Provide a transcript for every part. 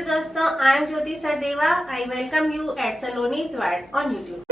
नमस्ते दोस्तों, I am Jyoti Sachdeva. I welcome you at Saloni's world on YouTube.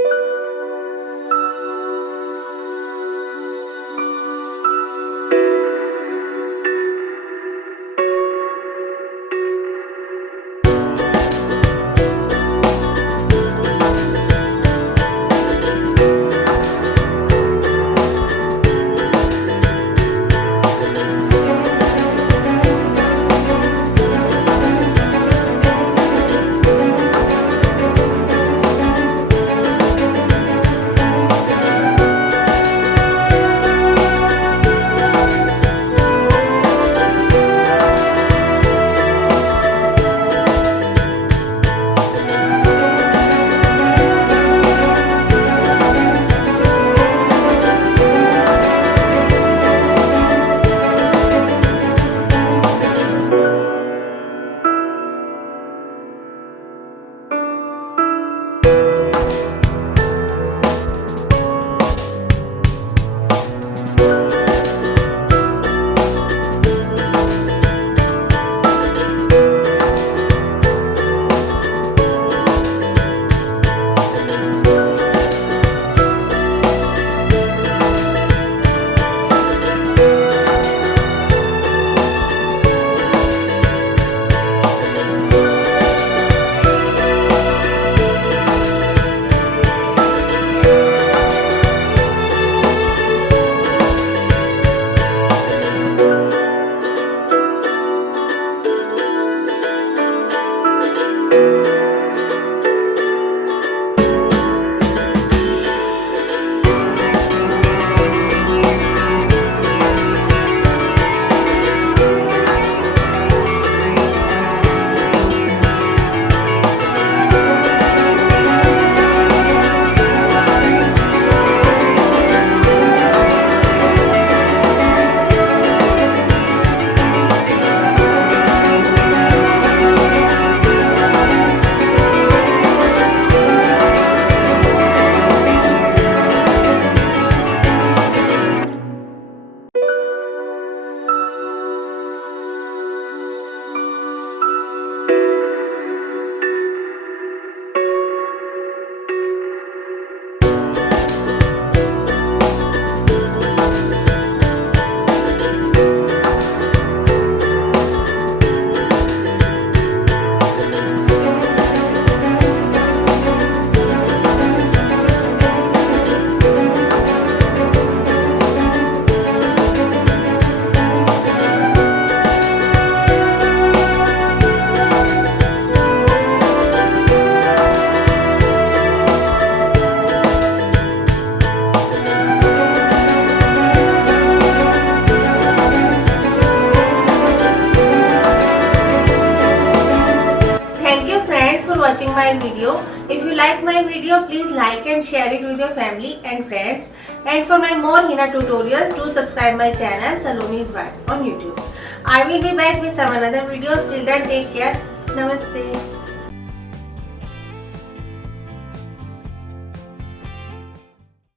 Watching my video. If you like my video, please like and share it with your family and friends. And for my more henna tutorials, do subscribe my channel Saloni's World on YouTube. I will be back with some another videos. Till then, take care. Namaste.